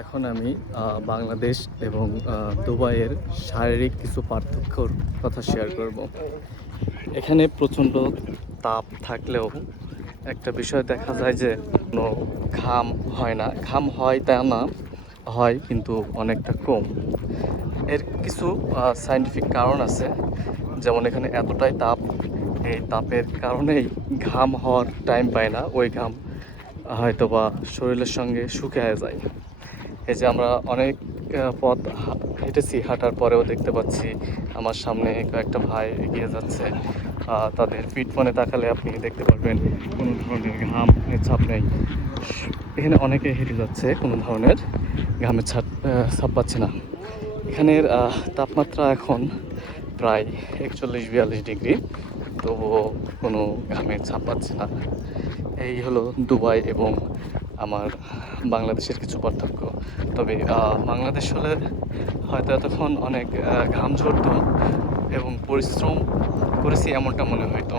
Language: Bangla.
এখন আমি বাংলাদেশ এবং দুবাইয়ের শারীরিক কিছু পার্থক্যর কথা শেয়ার করব। এখানে প্রচণ্ড তাপ থাকলেও একটা বিষয় দেখা যায় যে কোনো ঘাম হয় না। ঘাম হয় তা না, হয় কিন্তু অনেকটা কম। এর কিছু সায়েন্টিফিক কারণ আছে, যেমন এখানে এতটাই তাপ, এই তাপের কারণেই ঘাম হওয়ার টাইম পায় না। ওই ঘাম হয়তোবা শরীরের সঙ্গে শুকিয়ে যায়। এই যে আমরা অনেক পথ হেঁটেছি, হাঁটার পরেও দেখতে পাচ্ছি আমার সামনে কয়েকটা ভাই এগিয়ে যাচ্ছে। তাদের পিঠপনে তাকালে আপনি দেখতে পারবেন কোনো ধরনের ঘামের ছাপ নেই। এখানে অনেকে হেঁটে যাচ্ছে, কোনো ধরনের ঘামের ছাপ পাচ্ছে না। এখানের তাপমাত্রা এখন প্রায় 41-42 ডিগ্রি, তবুও কোনো ঘামের ছাপ পাচ্ছে না। এই হলো দুবাই এবং আমার বাংলাদেশের কিছু পার্থক্য। তবে বাংলাদেশ হলে হয়তো এতক্ষণ অনেক ঘাম ঝরতো এবং পরিশ্রম করেছি এমনটা মনে হইতো।